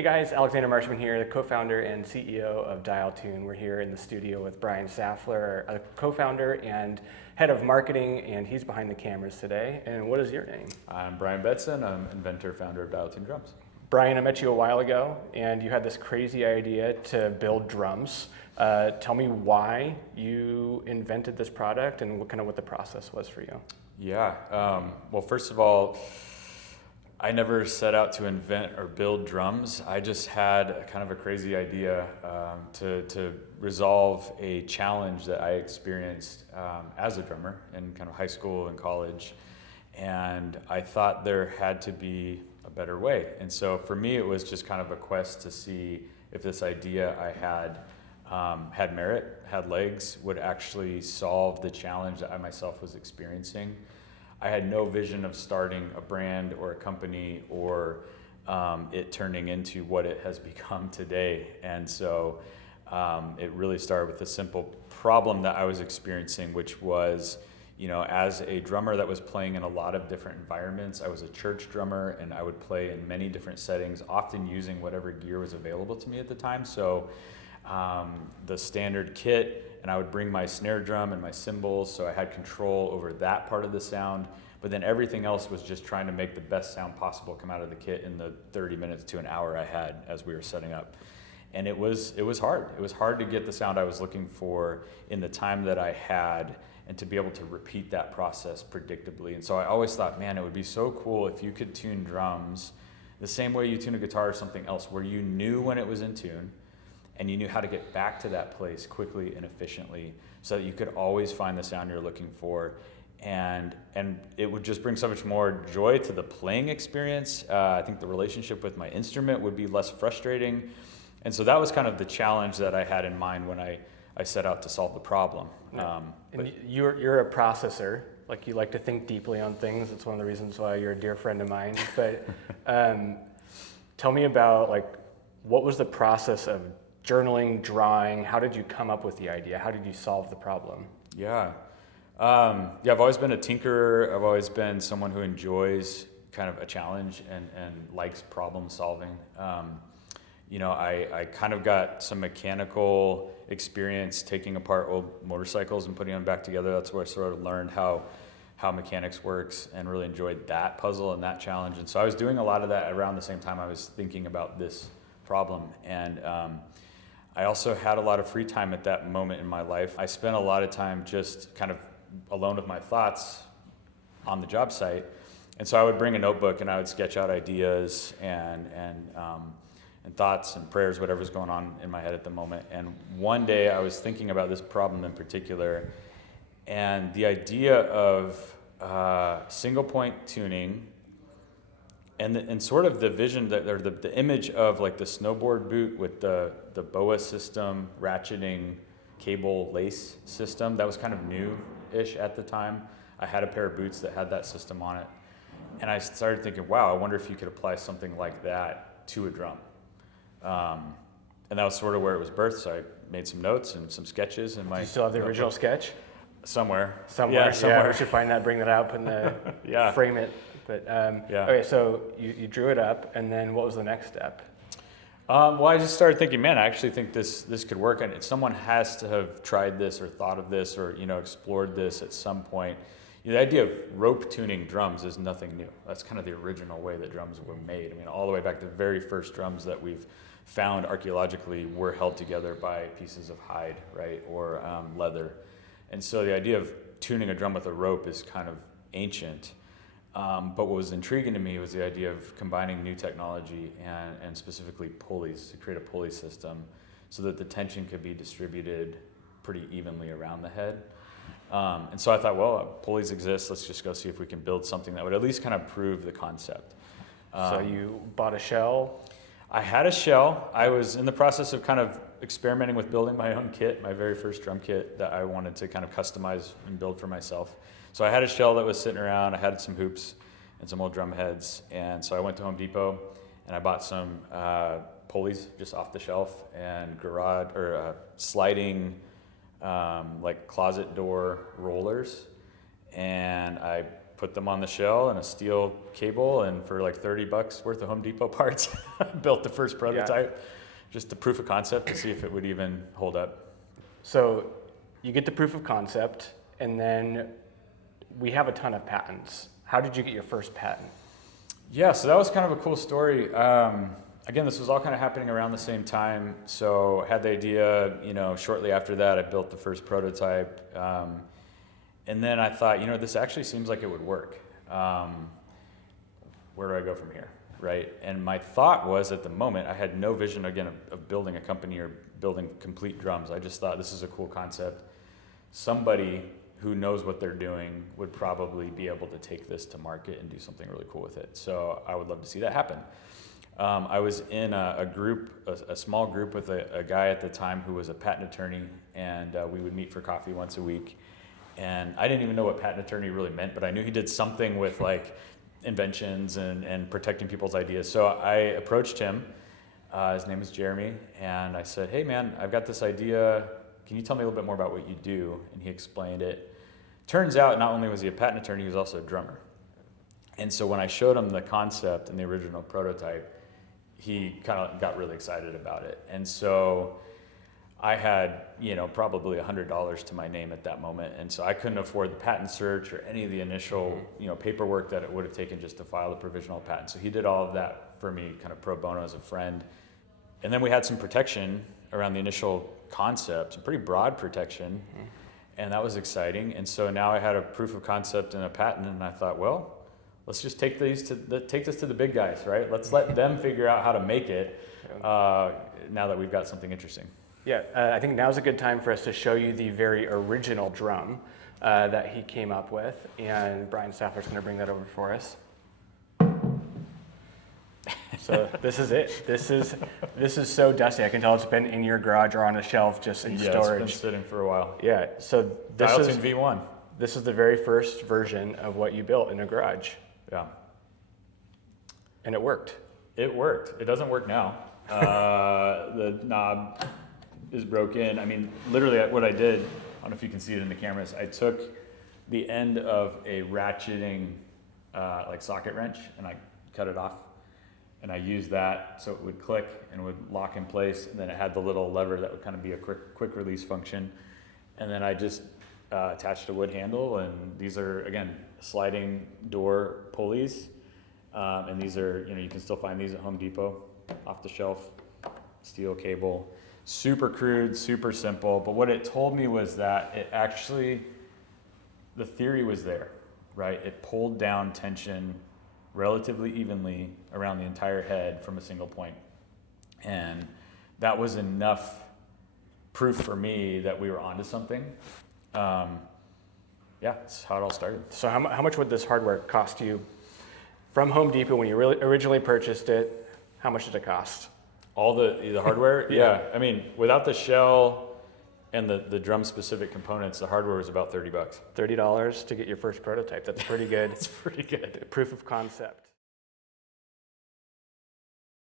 Hey guys, Alexander Marshman here, the co-founder and CEO of Dialtune. We're here in the studio with Bryan Saftler, a co-founder and head of marketing, and he's behind the cameras today. And what is your name? I'm Bryan Bedson. I'm inventor, founder of Dialtune drums. Bryan, I met you a while ago, and you had this crazy idea to build drums. Tell me why you invented this product and what the process was for you. Yeah. Well, first of all, I never set out to invent or build drums. I just had kind of a crazy idea to resolve a challenge that I experienced as a drummer in kind of high school and college. And I thought there had to be a better way. And so for me, it was just kind of a quest to see if this idea I had merit, had legs, would actually solve the challenge that I myself was experiencing. I had no vision of starting a brand or a company or it turning into what it has become today. And so it really started with a simple problem that I was experiencing, which was, as a drummer that was playing in a lot of different environments. I was a church drummer and I would play in many different settings, often using whatever gear was available to me at the time. So the standard kit, and I would bring my snare drum and my cymbals, so I had control over that part of the sound. But then everything else was just trying to make the best sound possible come out of the kit in the 30 minutes to an hour I had as we were setting up. And it was hard. It was hard to get the sound I was looking for in the time that I had, and to be able to repeat that process predictably. And so I always thought, man, it would be so cool if you could tune drums the same way you tune a guitar or something else, where you knew when it was in tune, and you knew how to get back to that place quickly and efficiently, so that you could always find the sound you're looking for. And it would just bring so much more joy to the playing experience. I think the relationship with my instrument would be less frustrating. And so that was kind of the challenge that I had in mind when I set out to solve the problem. And you're a processor, like you like to think deeply on things. It's one of the reasons why you're a dear friend of mine. But tell me about what was the process of journaling, drawing? How did you come up with the idea? How did you solve the problem? Yeah. I've always been a tinkerer. I've always been someone who enjoys kind of a challenge and likes problem solving. I kind of got some mechanical experience taking apart old motorcycles and putting them back together. That's where I sort of learned how mechanics works, and really enjoyed that puzzle and that challenge. And so I was doing a lot of that around the same time I was thinking about this problem. And I also had a lot of free time at that moment in my life. I spent a lot of time just kind of alone with my thoughts on the job site. And so I would bring a notebook and I would sketch out ideas and thoughts and prayers, whatever's going on in my head at the moment. And one day I was thinking about this problem in particular, and the idea of single point tuning, and sort of the vision or the image of like the snowboard boot with the BOA system, ratcheting cable lace system. That was kind of new-ish at the time. I had a pair of boots that had that system on it. And I started thinking, wow, I wonder if you could apply something like that to a drum. And that was sort of where it was birthed. So I made some notes and some sketches. And Do you still have the original sketch? Somewhere. Yeah, somewhere. We should find that, bring that out, put in the frame it. But okay, so you drew it up, and then what was the next step? Well, I just started thinking, man, I actually think this could work, and someone has to have tried this or thought of this or explored this at some point. The idea of rope tuning drums is nothing new. That's kind of the original way that drums were made. I mean, all the way back to the very first drums that we've found archaeologically were held together by pieces of hide, right, or leather. And so the idea of tuning a drum with a rope is kind of ancient. But what was intriguing to me was the idea of combining new technology and specifically pulleys, to create a pulley system so that the tension could be distributed pretty evenly around the head. And so I thought, well, pulleys exist. Let's just go see if we can build something that would at least kind of prove the concept. So you bought a shell? I had a shell. I was in the process of kind of experimenting with building my own kit, my very first drum kit that I wanted to kind of customize and build for myself. So I had a shell that was sitting around. I had some hoops and some old drum heads. And so I went to Home Depot and I bought some pulleys just off the shelf, and sliding like closet door rollers. And I put them on the shell and a steel cable, and for like $30 worth of Home Depot parts, built the first prototype, just a proof of concept to see if it would even hold up. So you get the proof of concept, and then we have a ton of patents. How did you get your first patent? Yeah, so that was kind of a cool story. Again, this was all kind of happening around the same time. So I had the idea, shortly after that, I built the first prototype. And then I thought, this actually seems like it would work. Where do I go from here, right? And my thought was, at the moment, I had no vision, again, of building a company or building complete drums. I just thought this is a cool concept. Somebody who knows what they're doing would probably be able to take this to market and do something really cool with it. So I would love to see that happen. I was in a small group with a guy at the time who was a patent attorney, and we would meet for coffee once a week. And I didn't even know what patent attorney really meant, but I knew he did something with like inventions and protecting people's ideas. So I approached him. His name is Jeremy, and I said, "Hey man, I've got this idea. Can you tell me a little bit more about what you do?" And he explained it. Turns out, not only was he a patent attorney, he was also a drummer. And so when I showed him the concept and the original prototype, he kind of got really excited about it. And so I had, probably $100 to my name at that moment. And so I couldn't afford the patent search or any of the initial, paperwork that it would have taken just to file a provisional patent. So he did all of that for me, kind of pro bono as a friend. And then we had some protection around the initial concept, some pretty broad protection. And that was exciting. And so now I had a proof of concept and a patent, and I thought, well, let's just take this to the big guys, right? Let's let them figure out how to make it now that we've got something interesting. Yeah, I think now's a good time for us to show you the very original drum that he came up with, and Bryan Saftler's going to bring that over for us. So this is it. This is so dusty. I can tell it's been in your garage or on a shelf just in storage. Yeah, it's been sitting for a while. Yeah, so Dialtune V1. This is the very first version of what you built in a garage. Yeah. And it worked. It worked. It doesn't work now. The knob is broken. I mean, literally what I did, I don't know if you can see it in the cameras, I took the end of a ratcheting socket wrench and I cut it off. And I used that so it would click and would lock in place. And then it had the little lever that would kind of be a quick release function. And then I just attached a wood handle, and these are, again, sliding door pulleys. And these are, you can still find these at Home Depot, off the shelf, steel cable. Super crude, super simple. But what it told me was that it actually, the theory was there, right? It pulled down tension relatively evenly around the entire head from a single point. And that was enough proof for me that we were onto something. That's how it all started. So how much would this hardware cost you from Home Depot when you originally purchased it? How much did it cost? All the hardware? Yeah. I mean, without the shell and the drum specific components, the hardware was about $30. $30 to get your first prototype. That's pretty good. It's pretty good. Proof of concept.